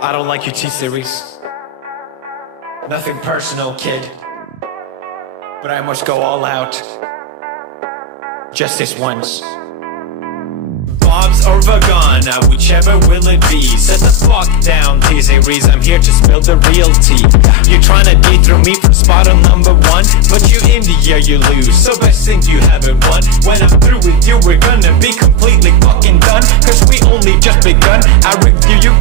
I don't like your T-Series. Nothing personal, kid. But I must go all out. Just this once. Bob's or Vagana, whichever will it be. Set the fuck down, T-Series, I'm here to spill the real tea. You're trying to dethrone me from spot on number one, but you in the year you lose, so best think you haven't won. When I'm through with you, we're gonna be completely fucking done, cause we only just begun. I review you,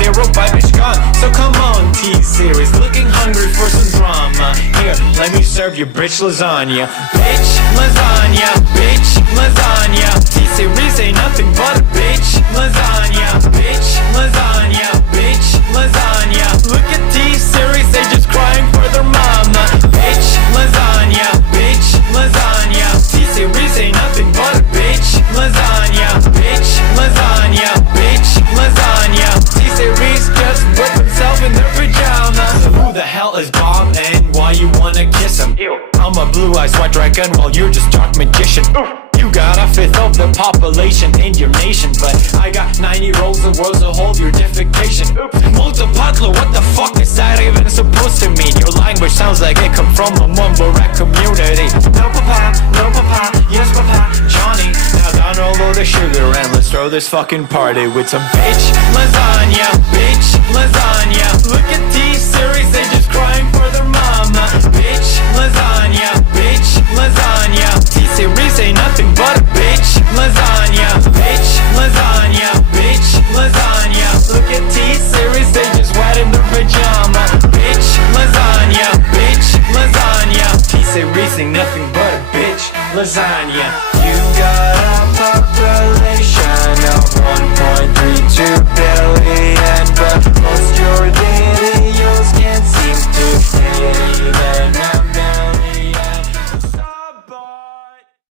zero vibe is gone. So come on, T-Series, looking hungry for some drama. Here, let me serve you bitch lasagna. Bitch lasagna, bitch lasagna. T-Series ain't nothing but a bitch lasagna. Bitch lasagna, bitch lasagna. Look at T-Series, they just crying for their mama. Bitch lasagna, bitch lasagna. T-Series ain't nothing but a bitch lasagna. Bitch lasagna, bitch lasagna. T-Series just put themselves in their pajamas. So who the hell is Bob and why you wanna kiss him? Ew. I'm a blue-eyed white dragon while you're just dark magician. You got a fifth of the population in your nation, but I got 90 rolls of worlds to hold your defecation. Multipatlo, what the fuck is that even supposed to mean? Your language sounds like it come from a mumble rap community. No papa, yes papa, Johnny. Now down all the sugar and let's throw this fucking party with some bitch lasagna, bitch lasagna. Look at T-Series, they just crying for their mama. Bitch lasagna, bitch lasagna. T-Series ain't nothing but a bitch lasagna.